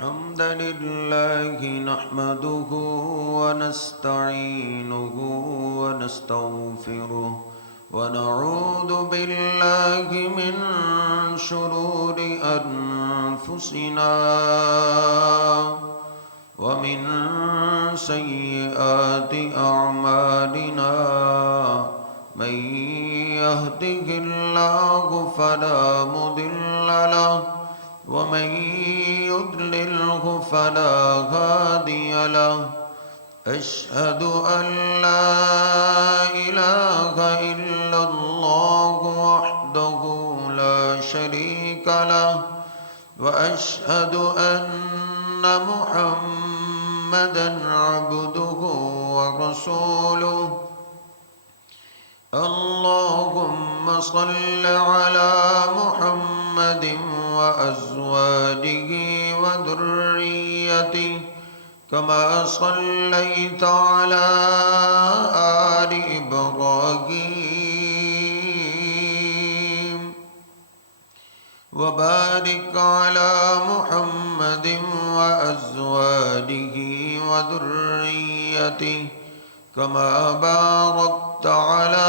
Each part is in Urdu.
حمدا لله نحمده ونستعينه ونستغفره ونعوذ بالله من شرور أنفسنا ومن سيئات أعمالنا من يهده الله فلا مضل له ومن يضلله فلا هادي له أشهد أن لا إله إلا الله وحده لا شريك له وأشهد أن محمدا عبده ورسوله اللهم صل على محمد وأزواجه وذريته كما صليت على آل إبراهيم وبارك على محمد وأزواجه وذريته كما باركت على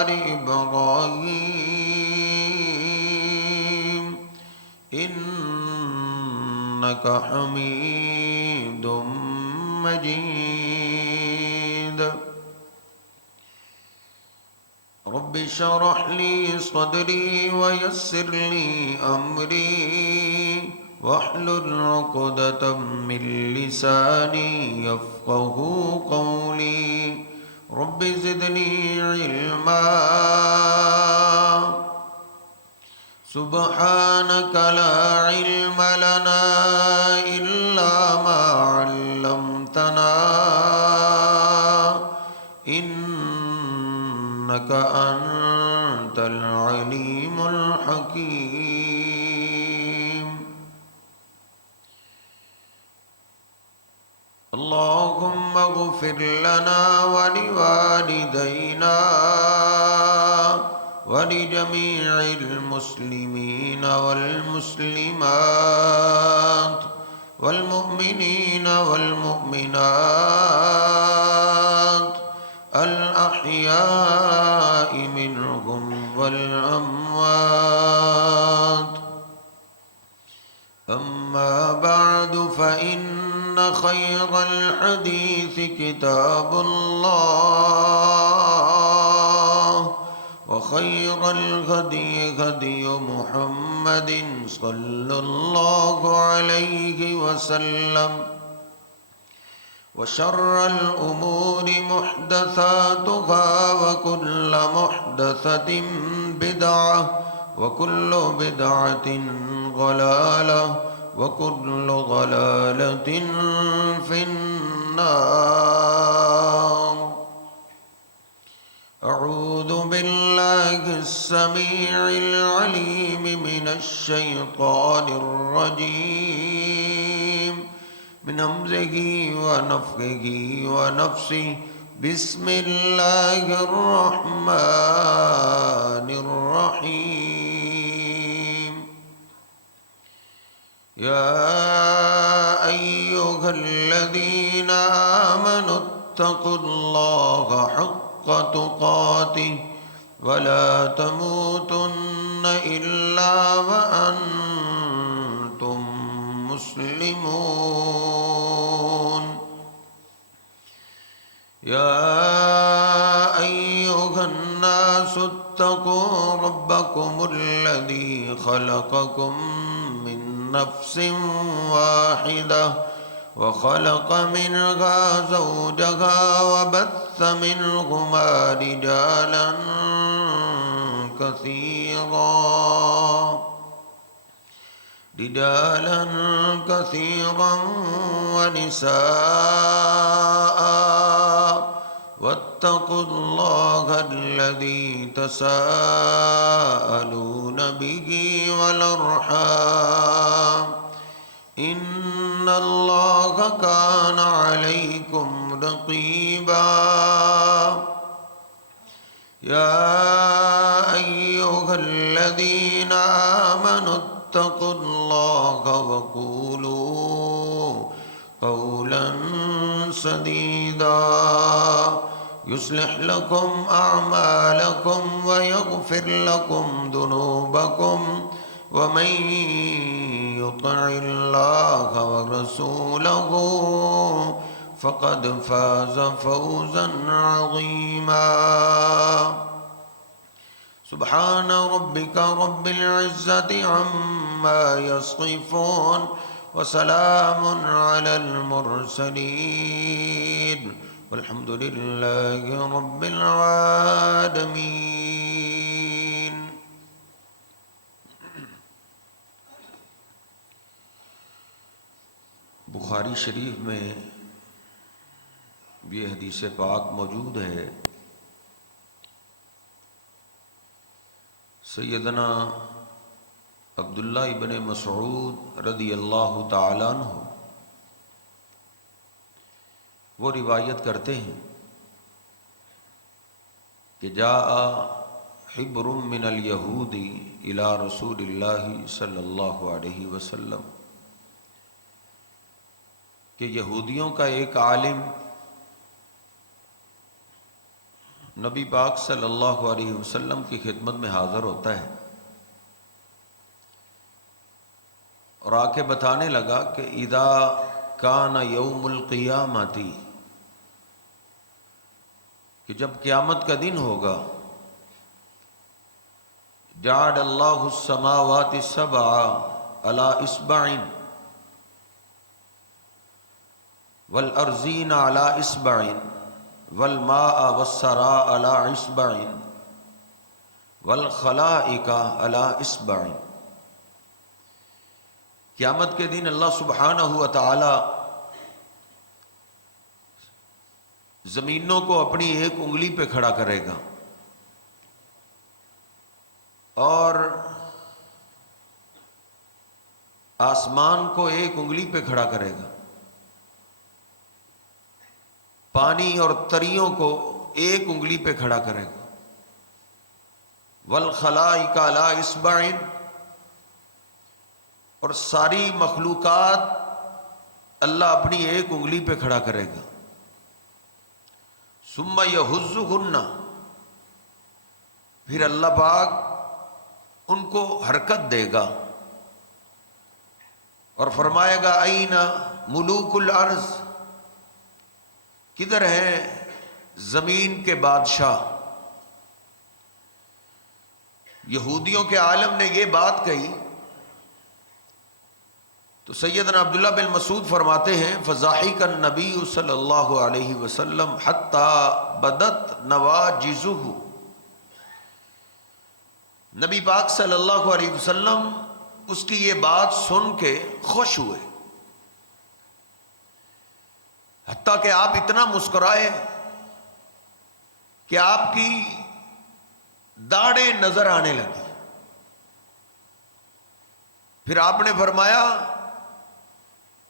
آل إبراهيم إنك حميد مجيد رب اشرح لي صدري ويسر لي أمري واحلل عقدة من لساني يفقه قولي رب زدني علما سبحانك لا علم لنا إلا ما علمتنا إنك أنت العليم الحكيم اللهم اغفر لنا ولوالدينا ولجميع المسلمين والمسلمات والمؤمنين والمؤمنات الأحياء منهم والأموات أما بعد فإن خير الحديث كتاب الله وخير الهدي هدي محمد صلى الله عليه وسلم وشر الأمور محدثاتها وكل محدثة بدعة وكل بدعة ضلالة وكل ضلالة في النار أعوذ بالله السميع العليم من الشيطان الرجيم من همزه ونفخه ونفسه بسم الله الرحمن الرحيم يا أيها الذين آمنوا اتقوا الله حق تقاته ولا تموتن إلا وأنتم مسلمون يا أيها الناس اتقوا ربكم الذي خلقكم من نفس واحدة وخلق منها زوجها وبث منهما رجالا كثيرا ونساء واتقوا الله الذي تساءلون به والأرحام إن الله كان عليكم رقيبا يا أيها الذين آمنوا اتقوا الله وقولوا وقولوا قولا سديدا يصلح لكم أعمالكم ويغفر لكم ذنوبكم ومن يطع الله ورسوله فقد فاز فوزا عظيما سبحان ربك رب العزة عما يصفون وسلام على المرسلين والحمد لله رب العالمين. بخاری شریف میں یہ حدیث پاک موجود ہے. سیدنا عبداللہ ابن مسعود رضی اللہ تعالیٰ عنہ وہ روایت کرتے ہیں کہ جاء حبر من الیہود الی رسول اللہ صلی اللہ علیہ وسلم کہ یہودیوں کا ایک عالم نبی پاک صلی اللہ علیہ وسلم کی خدمت میں حاضر ہوتا ہے اور آ کے بتانے لگا کہ اذا کان یوم القیامۃ کہ جب قیامت کا دن ہوگا جعل اللہ السماوات السبع علی اصبع والارضین علی اصبع والماء والثرى على اصبع والخلائق على اصبع. قیامت کے دن اللہ سبحانہ و تعالی زمینوں کو اپنی ایک انگلی پہ کھڑا کرے گا اور آسمان کو ایک انگلی پہ کھڑا کرے گا، پانی اور تریوں کو ایک انگلی پہ کھڑا کرے گا. والخلائق علی اصبع اور ساری مخلوقات اللہ اپنی ایک انگلی پہ کھڑا کرے گا. ثم یہزہن پھر اللہ پاک ان کو حرکت دے گا اور فرمائے گا این ملوک الارض کدھر ہیں زمین کے بادشاہ. یہودیوں کے عالم نے یہ بات کہی تو سیدنا عبداللہ بن مسعود فرماتے ہیں فضاحک النبی صلی اللہ علیہ وسلم حتی بدت نواجذہ. نبی پاک صلی اللہ علیہ وسلم اس کی یہ بات سن کے خوش ہوئے، حتیٰ کہ آپ اتنا مسکرائے کہ آپ کی داڑھیں نظر آنے لگی. پھر آپ نے فرمایا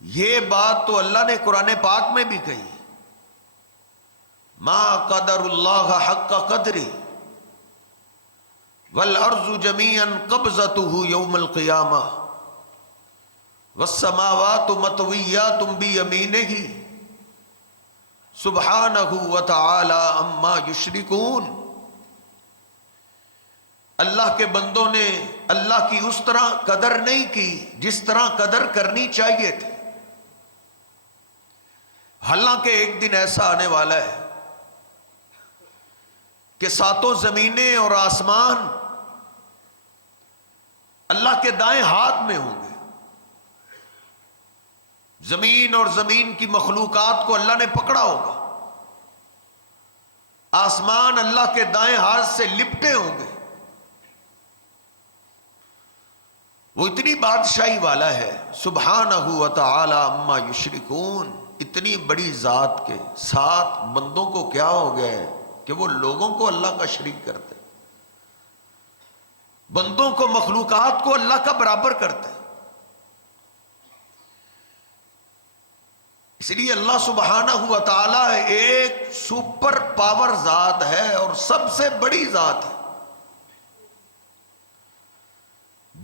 یہ بات تو اللہ نے قرآن پاک میں بھی کہی، ما قدر اللہ حق قدری والارض جميعا قبضته يوم القیامہ والسماوات مطویات بیمینہ سبحانہ وتعالی عما یشرکون. اللہ کے بندوں نے اللہ کی اس طرح قدر نہیں کی جس طرح قدر کرنی چاہیے تھی. حالانکہ ایک دن ایسا آنے والا ہے کہ ساتوں زمینیں اور آسمان اللہ کے دائیں ہاتھ میں ہوں گے. زمین اور زمین کی مخلوقات کو اللہ نے پکڑا ہوگا، آسمان اللہ کے دائیں ہاتھ سے لپٹے ہوں گے. وہ اتنی بادشاہی والا ہے سبحانہ و تعالی عما یشرکون. اتنی بڑی ذات کے ساتھ بندوں کو کیا ہو گیا ہے کہ وہ لوگوں کو اللہ کا شریک کرتے، بندوں کو مخلوقات کو اللہ کا برابر کرتے. اس لیے اللہ سبحانہ و تعالی ایک سپر پاور ذات ہے اور سب سے بڑی ذات ہے.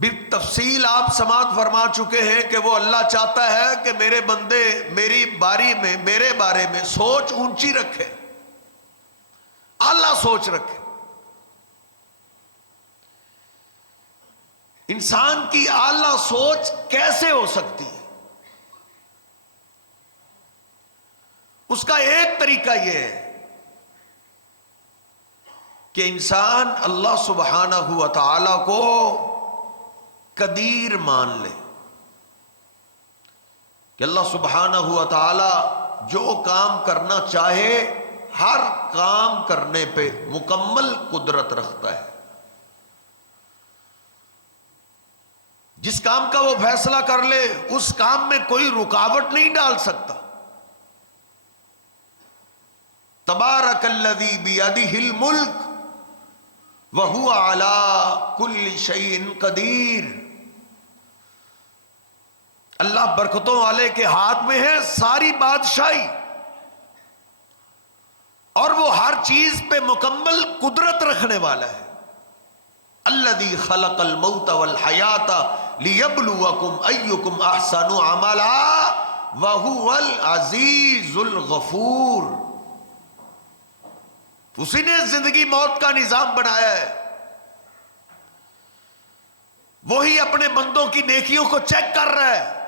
بالتفصیل آپ سماعت فرما چکے ہیں کہ وہ اللہ چاہتا ہے کہ میرے بندے میری باری میں میرے بارے میں سوچ اونچی رکھے، اعلیٰ سوچ رکھے۔ انسان کی اعلیٰ سوچ کیسے ہو سکتی ہے؟ اس کا ایک طریقہ یہ ہے کہ انسان اللہ سبحانہ و تعالی کو قدیر مان لے، کہ اللہ سبحانہ و تعالی جو کام کرنا چاہے ہر کام کرنے پہ مکمل قدرت رکھتا ہے۔ جس کام کا وہ فیصلہ کر لے اس کام میں کوئی رکاوٹ نہیں ڈال سکتا۔ تبارک الذی بیدہ الملک وہو علی کل شیء قدیر۔ اللہ برکتوں والے کے ہاتھ میں ہے ساری بادشاہی، اور وہ ہر چیز پہ مکمل قدرت رکھنے والا ہے۔ الذی خلق الموت والحیات لیبلوکم ایکم احسن عملا وہو العزیز الغفور۔ اسی نے زندگی موت کا نظام بنایا ہے، وہی اپنے بندوں کی نیکیوں کو چیک کر رہا ہے۔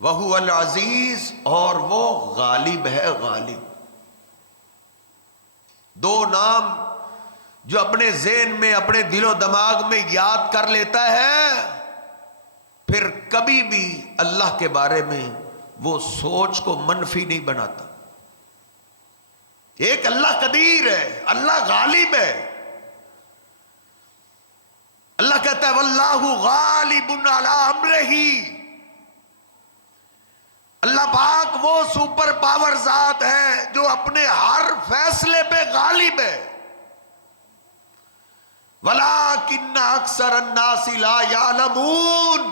وہو العزیز، اور وہ غالب ہے، غالب۔ دو نام جو اپنے ذہن میں اپنے دل و دماغ میں یاد کر لیتا ہے، پھر کبھی بھی اللہ کے بارے میں وہ سوچ کو منفی نہیں بناتا۔ ایک اللہ قدیر ہے، اللہ غالب ہے۔ اللہ کہتا ہے واللہ غالب علی امرہ۔ اللہ پاک وہ سپر پاور ذات ہے جو اپنے ہر فیصلے پہ غالب ہے۔ وَلَٰكِنَّ أَكْثَرَ النَّاسِ لَا يَعْلَمُونَ،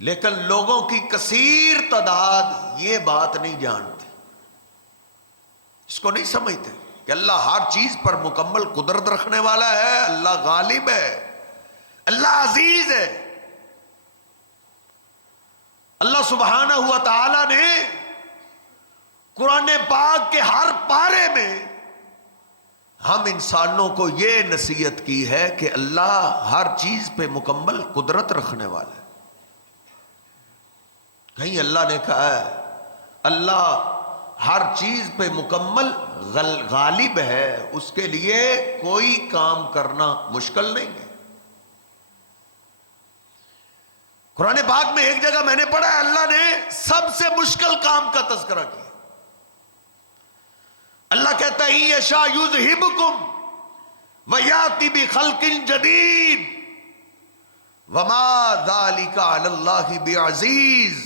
لیکن لوگوں کی کثیر تعداد یہ بات نہیں جانتی، اس کو نہیں سمجھتے کہ اللہ ہر چیز پر مکمل قدرت رکھنے والا ہے، اللہ غالب ہے، اللہ عزیز ہے۔ اللہ سبحانہ ہوا تعالی نے قرآن پاک کے ہر پارے میں ہم انسانوں کو یہ نصیحت کی ہے کہ اللہ ہر چیز پہ مکمل قدرت رکھنے والا ہے۔ کہیں اللہ نے کہا ہے اللہ ہر چیز پہ مکمل غالب ہے، اس کے لیے کوئی کام کرنا مشکل نہیں ہے۔ قرآن پاک میں ایک جگہ میں نے پڑھا ہے اللہ نے سب سے مشکل کام کا تذکرہ کیا۔ اللہ کہتا ہے یشاء یذہبکم ویاتی بخلق جدید وما ذلک علی اللہ بعزیز۔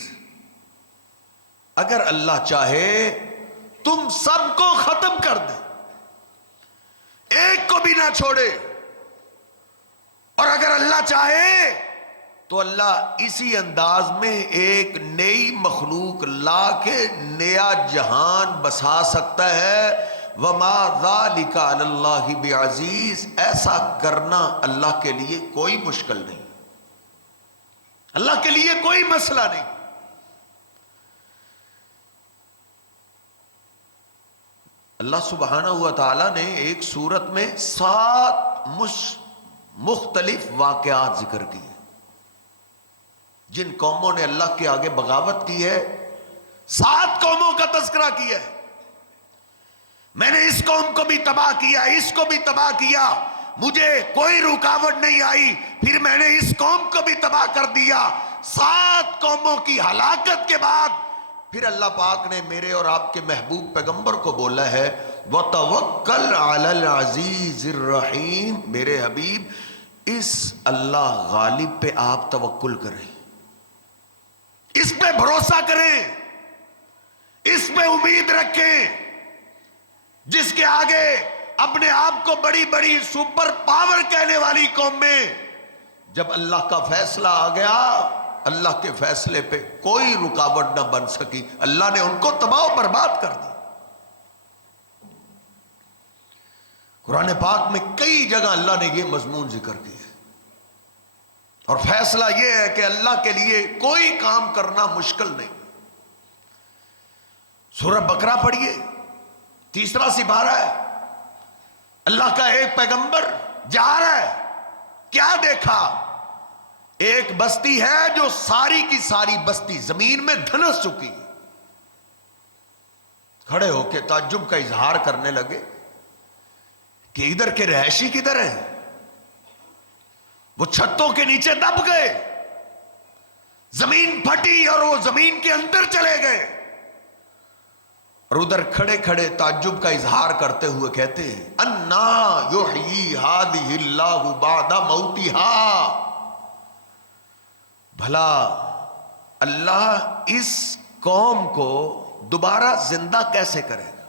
اگر اللہ چاہے تم سب کو ختم کر دے، ایک کو بھی نہ چھوڑے، اور اگر اللہ چاہے تو اللہ اسی انداز میں ایک نئی مخلوق لا کے نیا جہان بسا سکتا ہے۔ وما ذالک علی اللہ بعزیز، ایسا کرنا اللہ کے لیے کوئی مشکل نہیں، اللہ کے لیے کوئی مسئلہ نہیں۔ اللہ سبحانہ ہوا تعالیٰ نے ایک سورت میں 7 مختلف واقعات ذکر کیے، جن قوموں نے اللہ کے آگے بغاوت کی ہے 7 قوموں کا تذکرہ کیا ہے۔ میں نے اس قوم کو بھی تباہ کیا، اس کو بھی تباہ کیا، مجھے کوئی رکاوٹ نہیں آئی، پھر میں نے اس قوم کو بھی تباہ کر دیا۔ 7 قوموں کی ہلاکت کے بعد پھر اللہ پاک نے میرے اور آپ کے محبوب پیغمبر کو بولا ہے وَتَوَكَّلْ عَلَى الْعَزِيزِ الرَّحِيمِ، میرے حبیب اس اللہ غالب پہ آپ توکل کریں، اس پہ بھروسہ کریں، اس پہ امید رکھیں، جس کے آگے اپنے آپ کو بڑی بڑی سپر پاور کہنے والی قوم میں جب اللہ کا فیصلہ آ گیا، اللہ کے فیصلے پہ کوئی رکاوٹ نہ بن سکی، اللہ نے ان کو تباہ و برباد کر دی۔ قرآن پاک میں کئی جگہ اللہ نے یہ مضمون ذکر کیا ہے۔ اور فیصلہ یہ ہے کہ اللہ کے لیے کوئی کام کرنا مشکل نہیں۔ سورہ بقرہ پڑھیے، 3 سپارہ ہے۔ اللہ کا ایک پیغمبر جا رہا ہے، کیا دیکھا؟ ایک بستی ہے جو ساری کی ساری بستی زمین میں دھنس چکی ہے۔ کھڑے ہو کے تعجب کا اظہار کرنے لگے کہ ادھر کے رہائشی کدھر ہیں؟ وہ چھتوں کے نیچے دب گئے، زمین پھٹی اور وہ زمین کے اندر چلے گئے۔ اور ادھر کھڑے کھڑے تعجب کا اظہار کرتے ہوئے کہتے ہیں انا یحیی ہذہ اللہ بعد موتہا، بھلا اللہ اس قوم کو دوبارہ زندہ کیسے کرے گا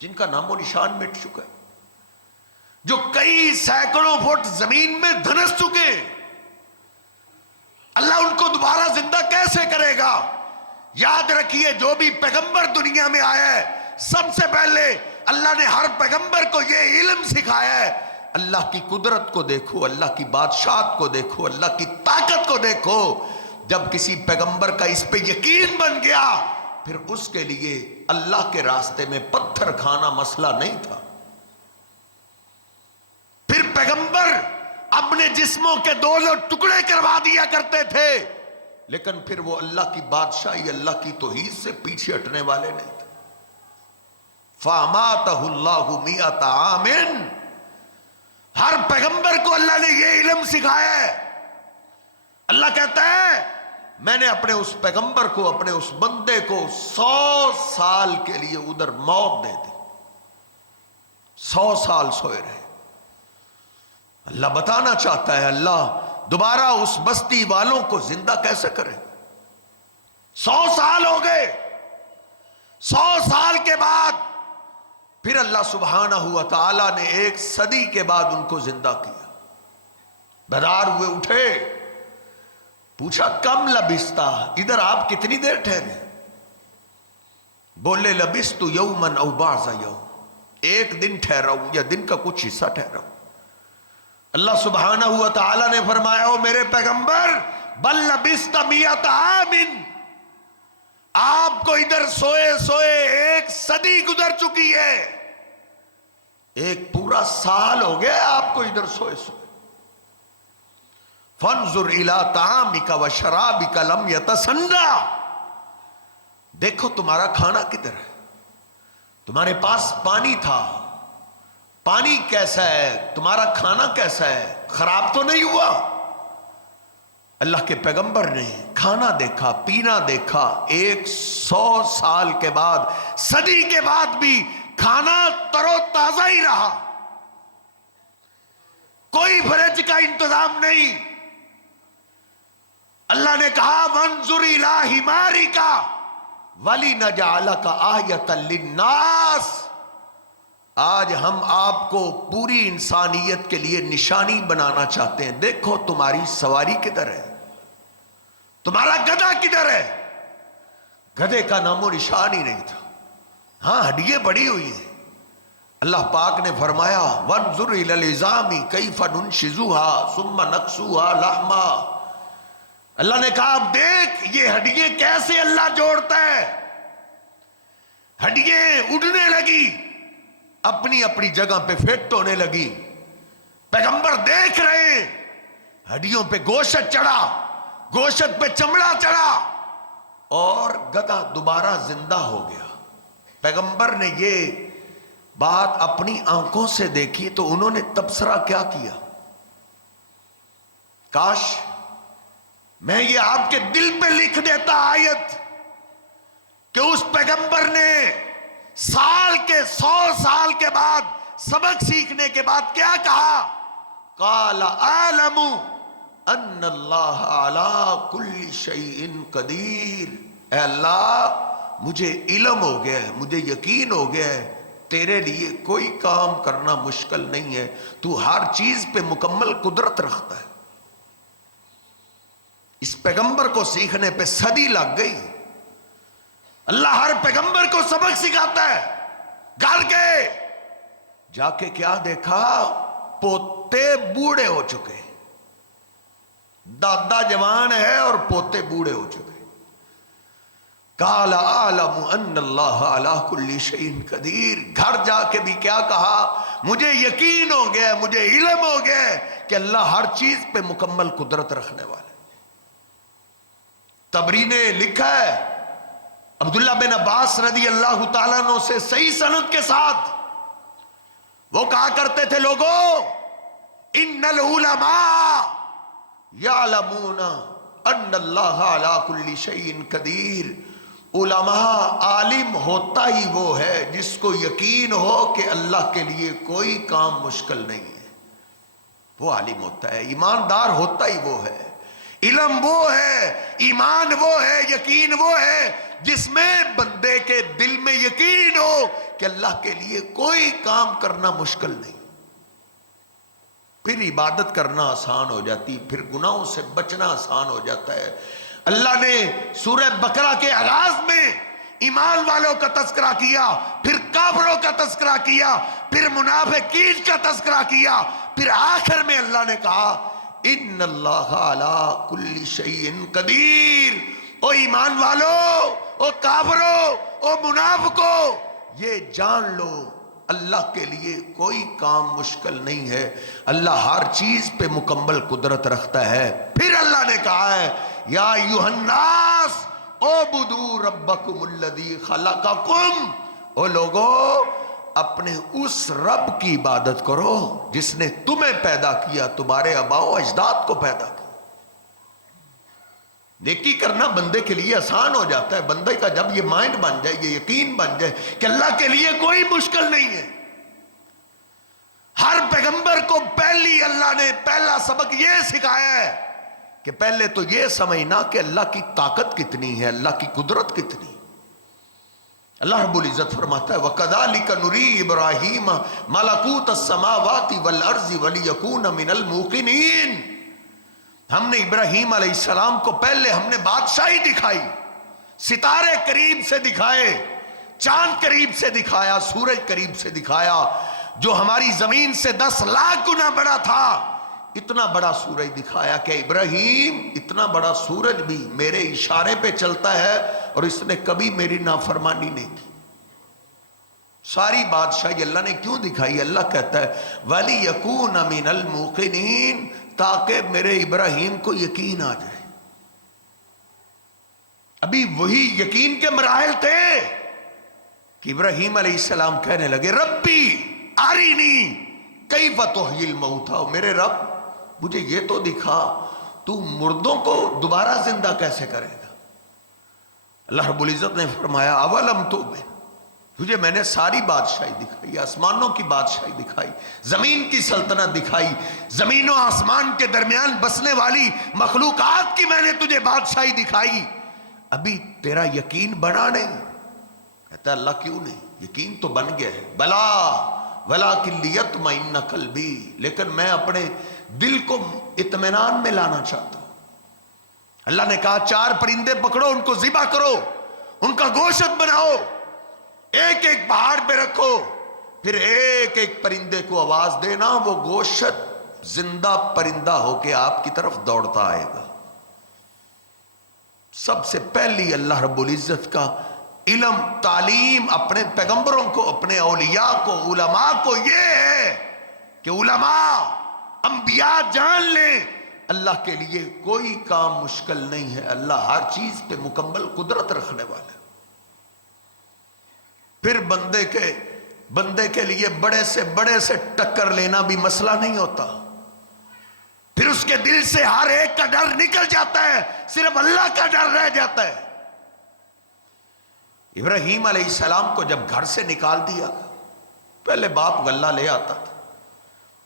جن کا نام و نشان مٹ چکا ہے، جو کئی سینکڑوں فٹ زمین میں دھنس چکے ہیں؟ اللہ ان کو دوبارہ زندہ کیسے کرے گا؟ یاد رکھیے، جو بھی پیغمبر دنیا میں آیا ہے، سب سے پہلے اللہ نے ہر پیغمبر کو یہ علم سکھایا ہے، اللہ کی قدرت کو دیکھو، اللہ کی بادشاہت کو دیکھو، اللہ کی طاقت کو دیکھو۔ جب کسی پیغمبر کا اس پہ یقین بن گیا، پھر اس کے لیے اللہ کے راستے میں پتھر کھانا مسئلہ نہیں تھا۔ پھر پیغمبر اپنے جسموں کے 2 ٹکڑے کروا دیا کرتے تھے، لیکن پھر وہ اللہ کی بادشاہی، اللہ کی توحید سے پیچھے ہٹنے والے نہیں تھے۔ فَأَمَاتَهُ اللَّهُ مِئَةَ عَامٍ، ہر پیغمبر کو اللہ نے یہ علم سکھایا ہے۔ اللہ کہتا ہے میں نے اپنے اس پیغمبر کو، اپنے اس بندے کو 100 سال کے لیے ادھر موت دے دی، 100 سال سوئے رہے۔ اللہ بتانا چاہتا ہے اللہ دوبارہ اس بستی والوں کو زندہ کیسے کرے؟ 100 سال ہو گئے، 100 سال کے بعد پھر اللہ سبحانہ ہوا تعالی نے 1 صدی کے بعد ان کو زندہ کیا۔ بیدار ہوئے، اٹھے، پوچھا کم لبستا، ادھر آپ کتنی دیر ٹھہرے؟ بولے لبست یومن او بعض یوم، 1 دن ٹھہرا ہوں یا دن کا کچھ حصہ ٹھہرا ہوں۔ اللہ سبحانہ ہوا تعالی نے فرمایا او میرے پیغمبر بل لبست مئۃ عام، آپ کو ادھر سوئے سوئے 1 صدی گزر چکی ہے، 1 پورا سال ہو گیا آپ کو ادھر سوئے سوئے۔ فانظر الی طعامک وشرابک لم یتسنہ، دیکھو تمہارا کھانا کدھر ہے؟ تمہارے پاس پانی تھا، پانی کیسا ہے؟ تمہارا کھانا کیسا ہے؟ خراب تو نہیں ہوا؟ اللہ کے پیغمبر نے کھانا دیکھا، پینا دیکھا، 100 سال کے بعد، صدی کے بعد بھی کھانا تر و تازہ ہی رہا، کوئی فریج کا انتظام نہیں۔ اللہ نے کہا وانظر الی حمارک ولنجعلک آیۃ للناس، آج ہم آپ کو پوری انسانیت کے لیے نشانی بنانا چاہتے ہیں، دیکھو تمہاری سواری کدھر ہے، تمہارا گدھا کدھر ہے؟ گدھے کا نام و نشان ہی نہیں تھا، ہاں ہڈیاں پڑی ہوئی ہیں۔ اللہ پاک نے فرمایا وانظر الی العظام کیف ننشزها ثم نکسوها لحما، اللہ نے کہا اب دیکھ یہ ہڈیاں کیسے اللہ جوڑتا ہے۔ ہڈیاں اڑنے لگی، اپنی اپنی جگہ پہ فٹ ہونے لگی، پیغمبر دیکھ رہے ہیں، ہڈیوں پہ گوشت چڑھا، گوشت پہ چمڑا چڑھا، اور گدھا دوبارہ زندہ ہو گیا۔ پیغمبر نے یہ بات اپنی آنکھوں سے دیکھی تو انہوں نے تبصرہ کیا کیا؟ کاش میں یہ آپ کے دل پہ لکھ دیتا آیت کہ اس پیغمبر نے 100 سال کے بعد سبق سیکھنے کے بعد کیا کہا؟ قال اعلم ان اللہ علی کل شیء قدیر، اے اللہ مجھے علم ہو گیا ہے، مجھے یقین ہو گیا ہے تیرے لیے کوئی کام کرنا مشکل نہیں ہے، تو ہر چیز پہ مکمل قدرت رکھتا ہے۔ اس پیغمبر کو سیکھنے پہ صدی لگ گئی۔ اللہ ہر پیغمبر کو سبق سکھاتا ہے۔ گھر گئے، جا کے کیا دیکھا؟ پوتے بوڑھے ہو چکے، دادا جوان ہے اور پوتے بوڑھے ہو چکے. قال اعلم ان اللہ علی کل شیء قدیر. گھر جا کے بھی کیا کہا؟ مجھے یقین ہو گیا، مجھے علم ہو گیا کہ اللہ ہر چیز پہ مکمل قدرت رکھنے والا ہے. تبری نے لکھا ہے عبداللہ بن عباس رضی اللہ تعالیٰ عنہ سے صحیح سند کے ساتھ، وہ کہا کرتے تھے لوگوں ان العلماء یعلمون ان اللہ علی کل شیء قدیر. علماء عالم ہوتا ہی وہ ہے جس کو یقین ہو کہ اللہ کے لیے کوئی کام مشکل نہیں ہے، وہ عالم ہوتا ہے. ایماندار ہوتا ہی وہ ہے. علم وہ ہے، ایمان وہ ہے، یقین وہ ہے جس میں بندے کے دل میں یقین ہو کہ اللہ کے لیے کوئی کام کرنا مشکل نہیں. پھر عبادت کرنا آسان ہو جاتی، پھر گناہوں سے بچنا آسان ہو جاتا ہے. اللہ نے سورہ بقرہ کے آغاز میں ایمان والوں کا تذکرہ کیا، پھر کافروں کا تذکرہ کیا، پھر منافقین کا تذکرہ کیا، پھر آخر میں اللہ نے کہا ان اللہ علی کل شیء قدیر. او ایمان والو، او کافرو، او منافقو، یہ جان لو اللہ کے لیے کوئی کام مشکل نہیں ہے، اللہ ہر چیز پہ مکمل قدرت رکھتا ہے. پھر اللہ نے کہا ہے یا ایھا الناس اعبدوا ربکم الذی خلقکم. او لوگو اپنے اس رب کی عبادت کرو جس نے تمہیں پیدا کیا، تمہارے آباء و اجداد کو پیدا کیا. نیکی کرنا بندے کے لیے آسان ہو جاتا ہے. بندے کا جب یہ مائنڈ بن جائے، یہ یقین بن جائے کہ اللہ کے لیے کوئی مشکل نہیں ہے. ہر پیغمبر کو اللہ نے پہلا سبق یہ سکھایا ہے کہ پہلے تو یہ سمجھنا کہ اللہ کی طاقت کتنی ہے، اللہ کی قدرت کتنی. اللہ رب العزت فرماتا ہے وَكَذَلِكَ نُرِي إِبْرَاهِيمَ مَلَكُوتَ السَّمَاوَاتِ وَالْأَرْضِ وَلِيَكُونَ مِنَ الْمُوقِنِينَ. ہم نے ابراہیم علیہ السلام کو پہلے ہم نے بادشاہی دکھائی، ستارے قریب سے دکھائے، چاند قریب سے دکھایا، سورج قریب سے دکھایا جو ہماری زمین سے 10 لاکھ گنا بڑا تھا. اتنا بڑا سورج دکھایا کہ ابراہیم اتنا بڑا سورج بھی میرے اشارے پہ چلتا ہے اور اس نے کبھی میری نافرمانی نہیں کی. ساری بادشاہی اللہ نے کیوں دکھائی؟ اللہ کہتا ہے وَلِيَكُونَ مِنَ الْمُوقِنِينَ، تاکہ میرے ابراہیم کو یقین آ جائے. ابھی وہی یقین کے مراحل تھے کہ ابراہیم علیہ السلام کہنے لگے ربی ارینی کیف تحیی الموتى. میرے رب مجھے یہ تو دکھا تو مردوں کو دوبارہ زندہ کیسے کرے گا. اللہ رب العزت نے فرمایا اولم تؤمن، تجھے میں نے ساری بادشاہی دکھائی، آسمانوں کی بادشاہی دکھائی، زمین کی سلطنت دکھائی، زمین و آسمان کے درمیان بسنے والی مخلوقات کی میں نے تجھے بادشاہی دکھائی، ابھی تیرا یقین بنا نہیں. کہتا ہے اللہ کیوں نہیں؟ یقین تو بن گیا ہے. بلا ولیکن لیطمئن قلبی، لیکن میں اپنے دل کو اطمینان میں لانا چاہتا ہوں. اللہ نے کہا 4 پرندے پکڑو، ان کو ذبح کرو، ان کا گوشت بناؤ، ایک ایک پہاڑ پہ رکھو، پھر ایک ایک پرندے کو آواز دینا، وہ گوشت زندہ پرندہ ہو کے آپ کی طرف دوڑتا آئے گا. سب سے پہلی اللہ رب العزت کا علم تعلیم اپنے پیغمبروں کو، اپنے اولیاء کو، علماء کو یہ ہے کہ علماء انبیاء جان لیں اللہ کے لیے کوئی کام مشکل نہیں ہے، اللہ ہر چیز پہ مکمل قدرت رکھنے والا ہے. پھر بندے کے لیے بڑے سے ٹکر لینا بھی مسئلہ نہیں ہوتا. پھر اس کے دل سے ہر ایک کا ڈر نکل جاتا ہے، صرف اللہ کا ڈر رہ جاتا ہے. ابراہیم علیہ السلام کو جب گھر سے نکال دیا، پہلے باپ غلہ لے آتا تھا،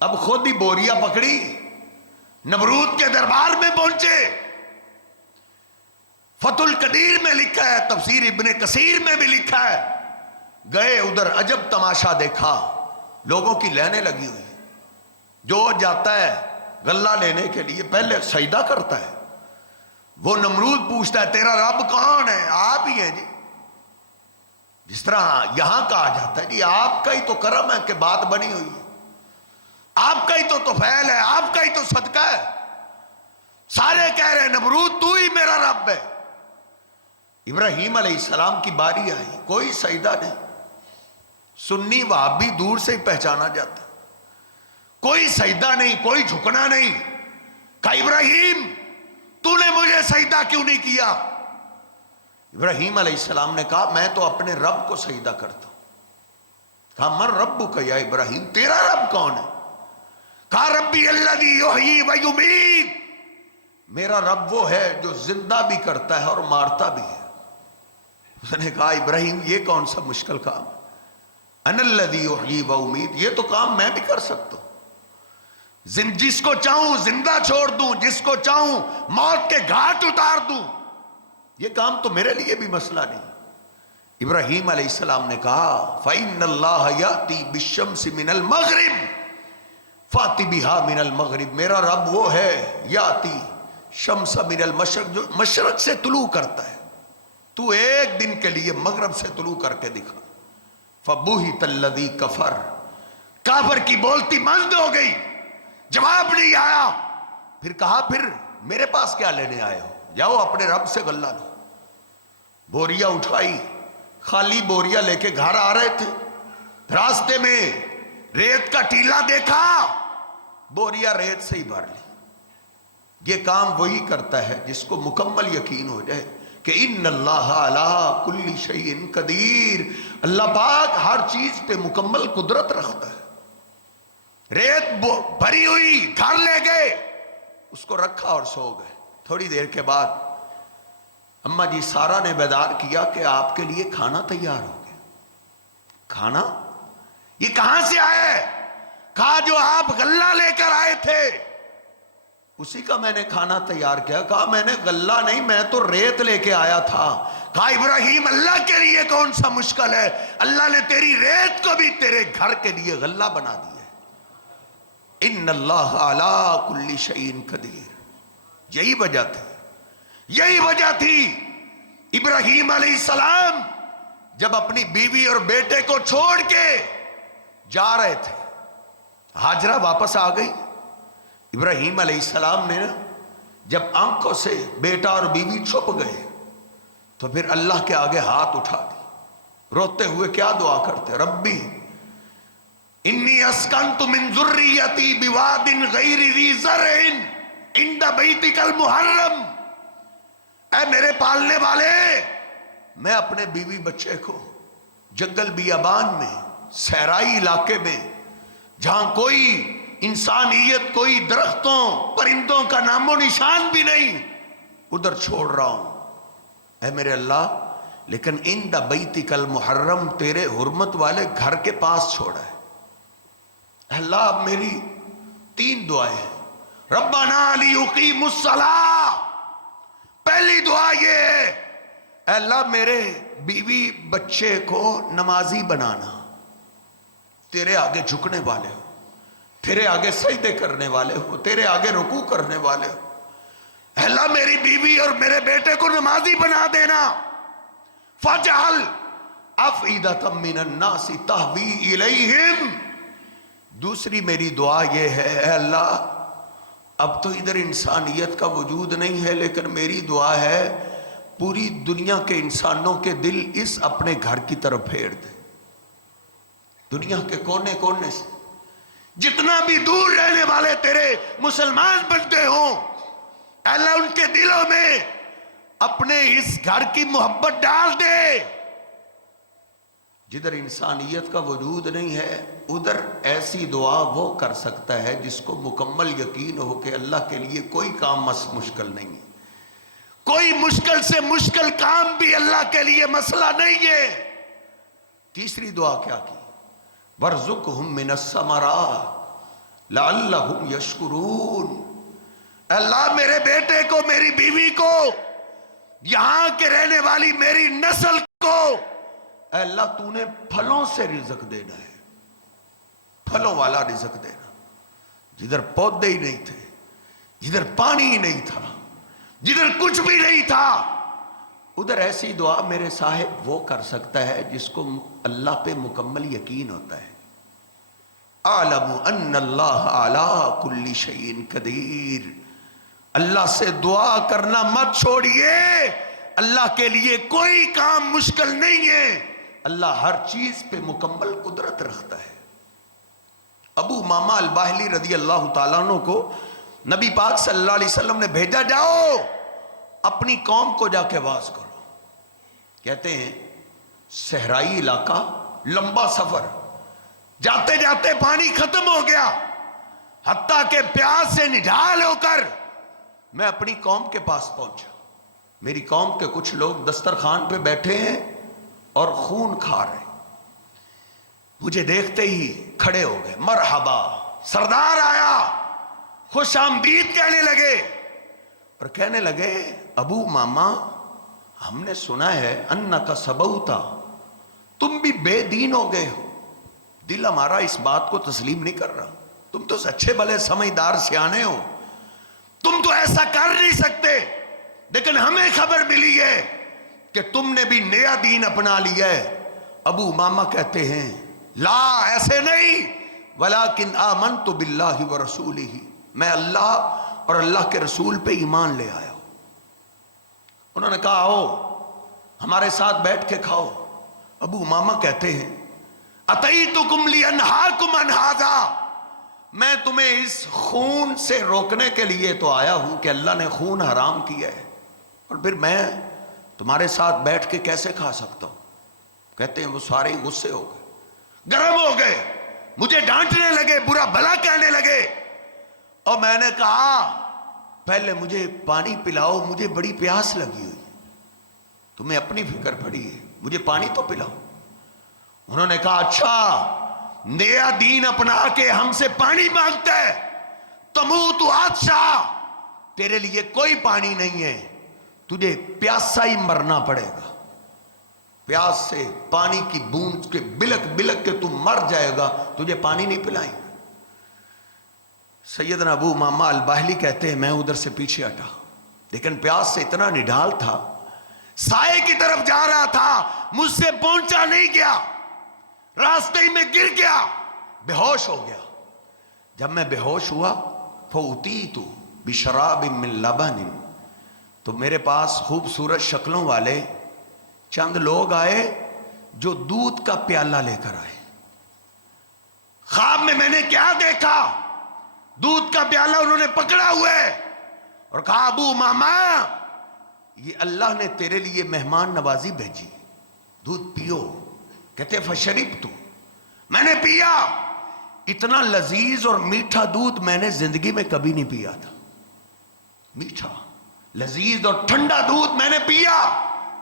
اب خود ہی بوریا پکڑی، نمرود کے دربار میں پہنچے. فتح القدیر میں لکھا ہے، تفسیر ابن کثیر میں بھی لکھا ہے، گئے ادھر عجب تماشا دیکھا، لوگوں کی لائنیں لگی ہوئی، جو جاتا ہے غلہ لینے کے لیے پہلے سجدہ کرتا ہے. وہ نمرود پوچھتا ہے تیرا رب کون ہے؟ آپ ہی ہیں جی. جس طرح یہاں کہا جاتا ہے جی آپ کا ہی تو کرم ہے کہ بات بنی ہوئی ہے، آپ کا ہی تو طفیل ہے، آپ کا ہی تو صدقہ ہے. سارے کہہ رہے ہیں نمرود تو ہی میرا رب ہے۔ ابراہیم علیہ السلام کی باری آئی، کوئی سجدہ نہیں، سنی وہابی دور سے ہی پہچانا جاتا، کوئی سجدہ نہیں، کوئی جھکنا نہیں۔ کہا ابراہیم تو نے مجھے سجدہ کیوں نہیں کیا؟ ابراہیم علیہ السلام نے کہا میں تو اپنے رب کو سجدہ کرتا ہوں۔ کہا من ربک یا ابراہیم، تیرا رب کون ہے؟ کہا ربی الذی یحیی و یمیت، میرا رب وہ ہے جو زندہ بھی کرتا ہے اور مارتا بھی ہے۔ اس نے کہا ابراہیم یہ کون سا مشکل کام ہے؟ انا الذی یحیی و امیت، یہ تو کام میں بھی کر سکتا ہوں، جس کو چاہوں زندہ چھوڑ دوں، جس کو چاہوں موت کے گھاٹ اتار دوں، یہ کام تو میرے لیے بھی مسئلہ نہیں۔ ابراہیم علیہ السلام نے کہا فَإِنَّ اللَّهَ يَأْتِي بِالشَّمْسِ مِنَ الْمَغْرِبِ فَأْتِ بِهَا مِنَ الْمَغْرِبِ، میرا رب وہ ہے یاتی شمس من المشرق، جو مشرق سے طلوع کرتا ہے، تو ایک دن کے لیے مغرب سے طلوع کر کے دکھا۔ فَبُهِتَ الَّذِي كَفَرَ، کافر کی بولتی بند ہو گئی، جواب نہیں آیا۔ پھر کہا پھر میرے پاس کیا لینے آئے ہو، جاؤ اپنے رب سے غلہ لو۔ بوریا اٹھائی، خالی بوریا لے کے گھر آ رہے تھے، راستے میں ریت کا ٹیلا دیکھا، بوریا ریت سے ہی بھر لی۔ یہ کام وہی کرتا ہے جس کو مکمل یقین ہو جائے کہ ان اللہ علی کل شیء قدیر، اللہ پاک ہر چیز پہ مکمل قدرت رکھتا ہے۔ ریت بھری ہوئی گھر لے گئے، اس کو رکھا اور سو گئے۔ تھوڑی دیر کے بعد اماں جی سارا نے بیدار کیا کہ آپ کے لیے کھانا تیار ہو گیا۔ کھانا یہ کہاں سے آیا ہے؟ کہا جو آپ غلہ لے کر آئے تھے اسی کا میں نے کھانا تیار کیا۔ کہا میں نے غلہ نہیں، میں تو ریت لے کے آیا تھا۔ کہا ابراہیم اللہ کے لیے کون سا مشکل ہے، اللہ نے تیری ریت کو بھی تیرے گھر کے لیے غلہ بنا دیا ہے۔ ان اللہ علی کل شیء قدیر۔ یہی وجہ تھی، یہی وجہ تھی ابراہیم علیہ السلام جب اپنی بیوی اور بیٹے کو چھوڑ کے جا رہے تھے، ہاجرہ واپس آ گئی۔ ابراہیم علیہ السلام نے جب آنکھوں سے بیٹا اور بیوی چھپ گئے تو پھر اللہ کے آگے ہاتھ اٹھا دی، روتے ہوئے کیا دعا کرتے؟ ربی انی اسکنت من ذریتی بواد غیر ذی زرع عند بیتک المحرم، اے میرے پالنے والے، میں اپنے بیوی بچے کو جنگل بیابان میں، صحرائی علاقے میں، جہاں کوئی انسانیت، کوئی درختوں پرندوں کا نام و نشان بھی نہیں، ادھر چھوڑ رہا ہوں۔ اے میرے اللہ، لیکن عند بیتک المحرم، تیرے حرمت والے گھر کے پاس چھوڑا ہے۔ اللہ اب میری 3 دعائیں ہیں۔ ربنا لیقیموا الصلاۃ، پہلی دعا یہ ہے اے اللہ میرے بیوی بچے کو نمازی بنانا، تیرے آگے جھکنے والے ہو، تیرے آگے سجدے کرنے والے ہو، تیرے آگے رکوع کرنے والے ہو۔ اے اللہ میری بیوی اور میرے بیٹے کو نمازی بنا دینا۔ فَاجْعَلْ أَفْئِدَةً مِّنَ النَّاسِ تَهْوِي إِلَيْهِمْ، دوسری میری دعا یہ ہے اے اللہ اب تو ادھر انسانیت کا وجود نہیں ہے، لیکن میری دعا ہے پوری دنیا کے انسانوں کے دل اس اپنے گھر کی طرف پھیر دے، دنیا کے کونے کونے سے جتنا بھی دور رہنے والے تیرے مسلمان بنتے ہوں، اے اللہ ان کے دلوں میں اپنے اس گھر کی محبت ڈال دے۔ جدھر انسانیت کا وجود نہیں ہے ادھر ایسی دعا وہ کر سکتا ہے جس کو مکمل یقین ہو کہ اللہ کے لیے کوئی کام مشکل نہیں ہے، کوئی مشکل سے مشکل کام بھی اللہ کے لیے مسئلہ نہیں ہے۔ تیسری دعا کیا کی؟ وَارْزُقْهُم مِّنَ الثَّمَرَاتِ لَعَلَّهُمْ يَشْكُرُونَ، اللہ میرے بیٹے کو، میری بیوی کو، یہاں کے رہنے والی میری نسل کو، اے اللہ تو نے پھلوں سے رزق دینا ہے، پھلوں والا رزق دینا۔ جدھر پودے ہی نہیں تھے، جدھر پانی ہی نہیں تھا، جدھر کچھ بھی نہیں تھا، ادھر ایسی دعا میرے صاحب وہ کر سکتا ہے جس کو اللہ پہ مکمل یقین ہوتا ہے۔ اعلم ان اللہ علی کل شیء قدیر، اللہ سے دعا کرنا مت چھوڑیے، اللہ کے لیے کوئی کام مشکل نہیں ہے، اللہ ہر چیز پہ مکمل قدرت رکھتا ہے۔ ابو امامہ الباہلی رضی اللہ تعالیٰ عنہ کو نبی پاک صلی اللہ علیہ وسلم نے بھیجا، جاؤ اپنی قوم کو جا کے واعظ کرو۔ کہتے ہیں صحرائی علاقہ، لمبا سفر، جاتے جاتے پانی ختم ہو گیا، حتیٰ کہ پیاس سے نڈھال ہو کر میں اپنی قوم کے پاس پہنچا۔ میری قوم کے کچھ لوگ دسترخوان پہ بیٹھے ہیں اور خون کھا رہے ہیں۔ مجھے دیکھتے ہی کھڑے ہو گئے، مرحبا سردار آیا، خوش آمدید کہنے لگے، اور کہنے لگے ابو ماما ہم نے سنا ہے انکا سبوتا، تم بھی بے دین ہو گئے ہو۔ دل ہمارا اس بات کو تسلیم نہیں کر رہا، تم تو اچھے بھلے سمجھدار سیانے ہو، تم تو ایسا کر نہیں سکتے، لیکن ہمیں خبر ملی ہے کہ تم نے بھی نیا دین اپنا لیا ہے۔ ابو امامہ کہتے ہیں لا، ایسے نہیں، ولیکن آمنت باللہ ورسولہ، میں اللہ اور اللہ کے رسول پہ ایمان لے آیا ہوں۔ انہوں نے کہا آؤ ہمارے ساتھ بیٹھ کے کھاؤ۔ ابو امامہ کہتے ہیں اتیتکم لانہاکم عن ھذا، میں تمہیں اس خون سے روکنے کے لیے تو آیا ہوں کہ اللہ نے خون حرام کیا ہے، اور پھر میں تمہارے ساتھ بیٹھ کے کیسے کھا سکتا ہوں۔ کہتے ہیں وہ سارے غصے ہو گئے، گرم ہو گئے، مجھے ڈانٹنے لگے، برا بھلا کہنے لگے، اور میں نے کہا پہلے مجھے پانی پلاؤ، مجھے بڑی پیاس لگی ہوئی، تمہیں اپنی فکر پڑی ہے، مجھے پانی تو پلاؤ۔ انہوں نے کہا اچھا، نیا دین اپنا کے ہم سے پانی مانگتا ہے، تموت عطشا، تیرے لیے کوئی پانی نہیں ہے، تجھے پیاسا ہی مرنا پڑے گا، پیاس سے پانی کی بوند کے بلک بلک کے تم مر جائے گا، تجھے پانی نہیں پلائیں گے۔ سیدنا ابو امامہ الباہلی کہتے ہیں میں ادھر سے پیچھے ہٹا، لیکن پیاس سے اتنا نڈھال تھا، سائے کی طرف جا رہا تھا، مجھ سے پہنچا نہیں گیا، راستے ہی میں گر گیا، بے ہوش ہو گیا۔ جب میں بے ہوش ہوا فَأُتِيتُ بِشَرَابٍ مِّن لَبَنٍ، تو میرے پاس خوبصورت شکلوں والے چند لوگ آئے جو دودھ کا پیالہ لے کر آئے۔ خواب میں نے کیا دیکھا، دودھ کا پیالہ انہوں نے پکڑا ہوا ہے اور کہا ابو ماما یہ اللہ نے تیرے لیے مہمان نوازی بھیجی، دودھ پیو۔ کہتے فشربت، میں نے پیا، اتنا لذیذ اور میٹھا دودھ میں نے زندگی میں کبھی نہیں پیا تھا، میٹھا لذیذ اور ٹھنڈا دودھ میں نے پیا۔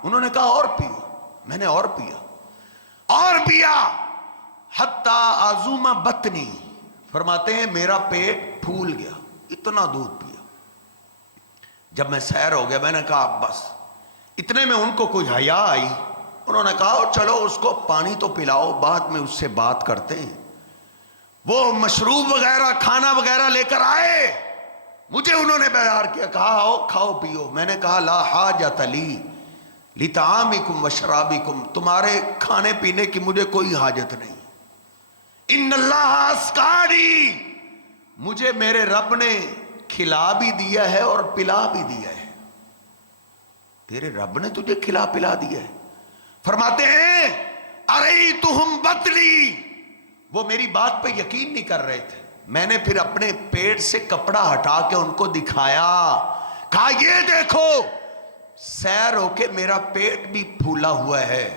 انہوں نے کہا اور پیو، میں نے اور پیا اور پیا، حتی عظم بطنی، فرماتے ہیں میرا پیٹ پھول گیا، اتنا دودھ پیا۔ جب میں سیر ہو گیا میں نے کہا بس، اتنے میں ان کو کوئی حیا آئی، انہوں نے کہا چلو اس کو پانی تو پلاؤ، بعد میں اس سے بات کرتے ہیں۔ وہ مشروب وغیرہ کھانا وغیرہ لے کر آئے، مجھے انہوں نے بیدار کیا، کہا آؤ کھاؤ پیو۔ میں نے کہا لا حاجۃ لی لطعامکم وشرابکم، تمہارے کھانے پینے کی مجھے کوئی حاجت نہیں، ان اللہ اسقانی، مجھے میرے رب نے کھلا بھی دیا ہے اور پلا بھی دیا ہے۔ تیرے رب نے تجھے کھلا پلا دیا ہے؟ فرماتے ہیں اریتہم بطنی، وہ میری بات پہ یقین نہیں کر رہے تھے، میں نے پھر اپنے پیٹ سے کپڑا ہٹا کے ان کو دکھایا، کہا یہ دیکھو، سیر ہو کے میرا پیٹ بھی پھولا ہوا ہے۔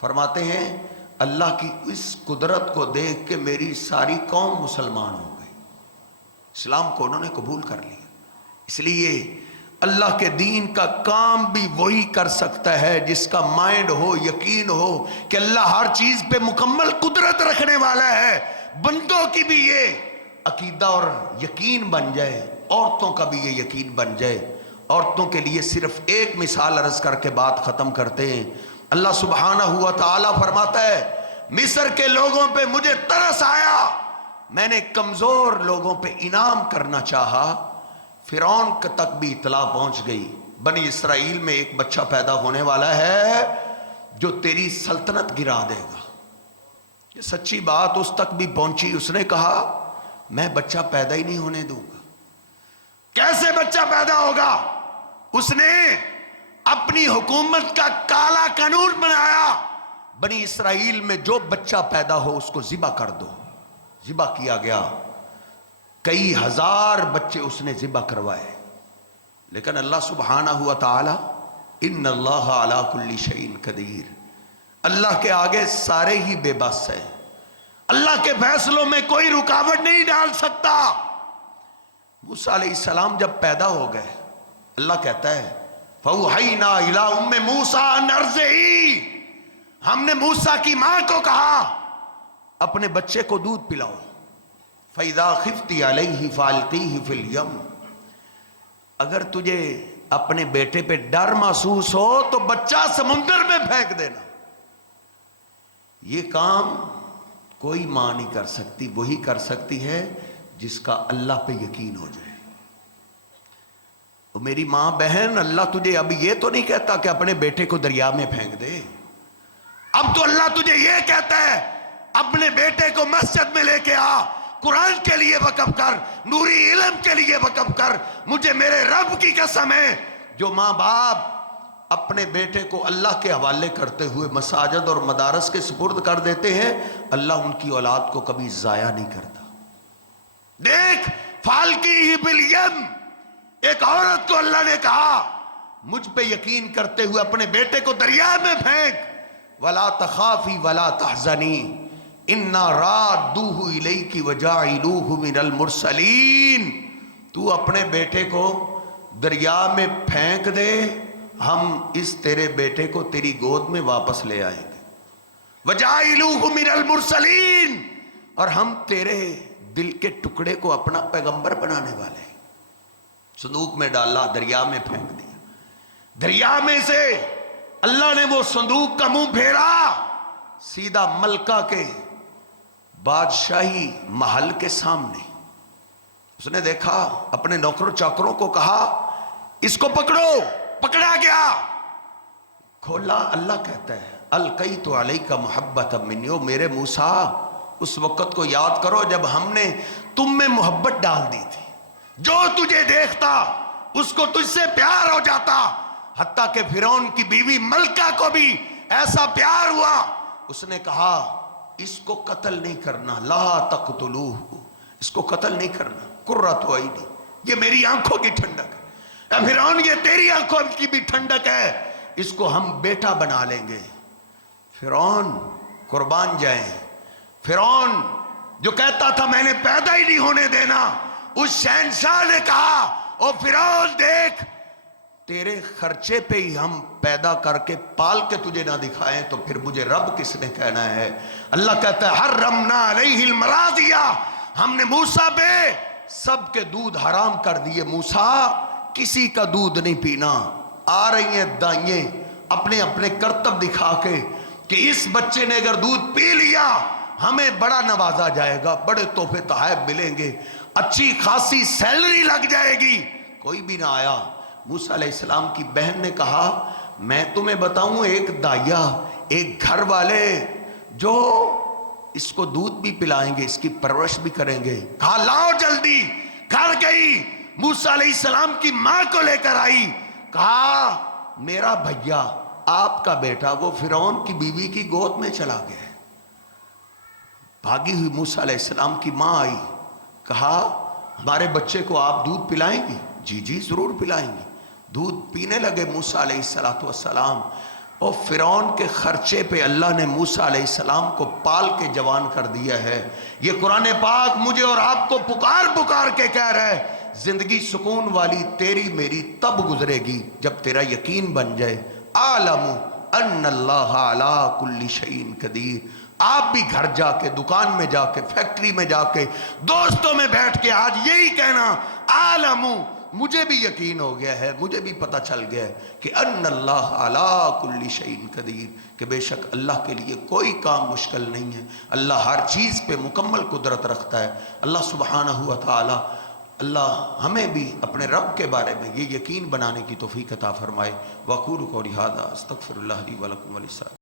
فرماتے ہیں اللہ کی اس قدرت کو دیکھ کے میری ساری قوم مسلمان ہو گئی، اسلام کو انہوں نے قبول کر لیا۔ اس لیے اللہ کے دین کا کام بھی وہی کر سکتا ہے جس کا مائنڈ ہو، یقین ہو کہ اللہ ہر چیز پہ مکمل قدرت رکھنے والا ہے۔ بندوں کی بھی یہ عقیدہ اور یقین بن جائے، عورتوں کا بھی یہ یقین بن جائے۔ عورتوں کے لیے صرف ایک مثال عرض کر کے بات ختم کرتے ہیں۔ اللہ سبحانہ ہوا تعالی فرماتا ہے مصر کے لوگوں پہ مجھے ترس آیا، میں نے کمزور لوگوں پہ انعام کرنا چاہا، فرعون تک بھی اطلاع پہنچ گئی بنی اسرائیل میں ایک بچہ پیدا ہونے والا ہے جو تیری سلطنت گرا دے گا۔ یہ سچی بات اس تک بھی پہنچی، اس نے کہا میں بچہ پیدا ہی نہیں ہونے دوں گا۔ کیسے بچہ پیدا ہوگا؟ اس نے اپنی حکومت کا کالا قانون بنایا، بنی اسرائیل میں جو بچہ پیدا ہو اس کو ذبح کر دو۔ ذبح کیا گیا، کئی ہزار بچے اس نے ذبح کروائے، لیکن اللہ سبحانہ ہوا تعالی ان اللہ علی کل شیء قدیر، اللہ کے آگے سارے ہی بے بس ہیں، اللہ کے فیصلوں میں کوئی رکاوٹ نہیں ڈال سکتا۔ موسیٰ علیہ السلام جب پیدا ہو گئے، اللہ کہتا ہے فَأَوْحَيْنَا إِلَىٰ أُمِّ مُوسَىٰ أَنْ أَرْضِعِيهِ، ہم نے موسیٰ کی ماں کو کہا اپنے بچے کو دودھ پلاؤ۔ فَإِذَا خِفْتِ عَلَيْهِ فَأَلْقِيهِ فِي الْيَمِّ، اگر تجھے اپنے بیٹے پہ ڈر محسوس ہو تو بچہ سمندر میں پھینک دینا۔ یہ کام کوئی ماں نہیں کر سکتی، وہی کر سکتی ہے جس کا اللہ پہ یقین ہو جائے۔ میری ماں بہن، اللہ تجھے اب یہ تو نہیں کہتا کہ اپنے بیٹے کو دریا میں پھینک دے، اب تو اللہ تجھے یہ کہتا ہے اپنے بیٹے کو مسجد میں لے کے آ، قرآن کے لیے وقف کر، نوری علم کے لیے وقف کر۔ مجھے میرے رب کی قسم ہے، جو ماں باپ اپنے بیٹے کو اللہ کے حوالے کرتے ہوئے مساجد اور مدارس کے سپرد کر دیتے ہیں، اللہ ان کی اولاد کو کبھی ضائع نہیں کرتا۔ دیکھ فالقیہ بالیم، ایک عورت کو اللہ نے کہا مجھ پہ یقین کرتے ہوئے اپنے بیٹے کو دریا میں پھینک، ولا تخافی ولا تحزنی انا رادوہ الیک وجاعلوہ من المرسلین، تو اپنے بیٹے کو دریا میں پھینک دے، ہم اس تیرے بیٹے کو تیری گود میں واپس لے آئیں گے۔ وجاعلوہ من المرسلین، اور ہم تیرے دل کے ٹکڑے کو اپنا پیغمبر بنانے والے ہیں۔ صندوق میں ڈالا، دریا میں پھینک دیا، دریا میں سے اللہ نے وہ صندوق کا منہ پھیرا، سیدھا ملکہ کے بادشاہی محل کے سامنے۔ اس نے دیکھا، اپنے نوکروں چاکروں کو کہا اس کو پکڑو، پکڑا گیا، کھولا، اللہ کہتا ہے القیت علیک محبۃ منی، او میرے موسیٰ اس وقت کو یاد کرو جب ہم نے تم میں محبت ڈال دی تھی، جو تجھے دیکھتا اس کو تجھ سے پیار ہو جاتا، حتیٰ کہ فرعون کی بیوی ملکہ کو بھی ایسا پیار ہوا، اس نے کہا اس کو قتل نہیں کرنا، لا تقتلوہ، اس کو قتل نہیں کرنا، قرۃ عینی، یہ میری آنکھوں کی ٹھنڈک ہے، اے فرعون یہ تیری آنکھوں کی بھی ٹھنڈک ہے، اس کو ہم بیٹا بنا لیں گے۔ فرعون قربان جائیں، فرعون جو کہتا تھا میں نے پیدا ہی نہیں ہونے دینا، اس شہنشاہ نے کہا او فرعون دیکھ، تیرے خرچے پہ ہی ہم پیدا کر کے پال کے تجھے نہ دکھائیں تو پھر مجھے رب کس نے کہنا ہے۔ اللہ کہتا ہے حرمنا علیہ المراضیہ، ہم نے موسیٰ پہ سب کے دودھ حرام کر دیے، موسیٰ کسی کا دودھ نہیں پینا۔ آ رہی ہیں دائیں اپنے اپنے کرتب دکھا کے کہ اس بچے نے اگر دودھ پی لیا ہمیں بڑا نوازا جائے گا، بڑے تحفے تحائف ملیں گے، اچھی خاصی سیلری لگ جائے گی۔ کوئی بھی نہ آیا۔ موسیٰ علیہ السلام کی بہن نے کہا میں تمہیں بتاؤں، ایک دائیا، ایک گھر والے جو اس کو دودھ بھی پلائیں گے، اس کی پرورش بھی کریں گے۔ کہا لاؤ جلدی، گھر گئی، موسیٰ علیہ السلام کی ماں کو لے کر آئی، کہا میرا بھیا آپ کا بیٹا وہ فرعون کی بیوی کی گود میں چلا گیا ہے۔ بھاگی ہوئی موسیٰ علیہ السلام کی ماں آئی، کہا ہمارے بچے کو آپ دودھ پلائیں گی؟ جی جی ضرور پلائیں گی۔ دودھ پینے لگے موسیٰ علیہ السلام، اور فرعون کے خرچے پہ اللہ نے موسیٰ علیہ السلام کو پال کے جوان کر دیا ہے۔ یہ قرآن پاک مجھے اور آپ کو پکار پکار کے کہہ رہا ہے زندگی سکون والی تیری میری تب گزرے گی جب تیرا یقین بن جائے عالم ان اللہ علی کل شیء قدیر۔ آپ بھی گھر جا کے، دکان میں جا کے، فیکٹری میں جا کے، دوستوں میں بیٹھ کے آج یہی کہنا عالم، مجھے بھی یقین ہو گیا ہے، مجھے بھی پتہ چل گیا ہے کہ ان اللہ علی کل شیء قدیر، کہ بے شک اللہ کے لیے کوئی کام مشکل نہیں ہے، اللہ ہر چیز پہ مکمل قدرت رکھتا ہے۔ اللہ سبحانہ و تعالی اللہ ہمیں بھی اپنے رب کے بارے میں یہ یقین بنانے کی توفیق عطا فرمائے۔ وَأَقُولُ قَوْلِي هَٰذَا أَسْتَغْفِرُ اللَّهَ لِي وَلَكُمْ وَلِلسَّائِرِ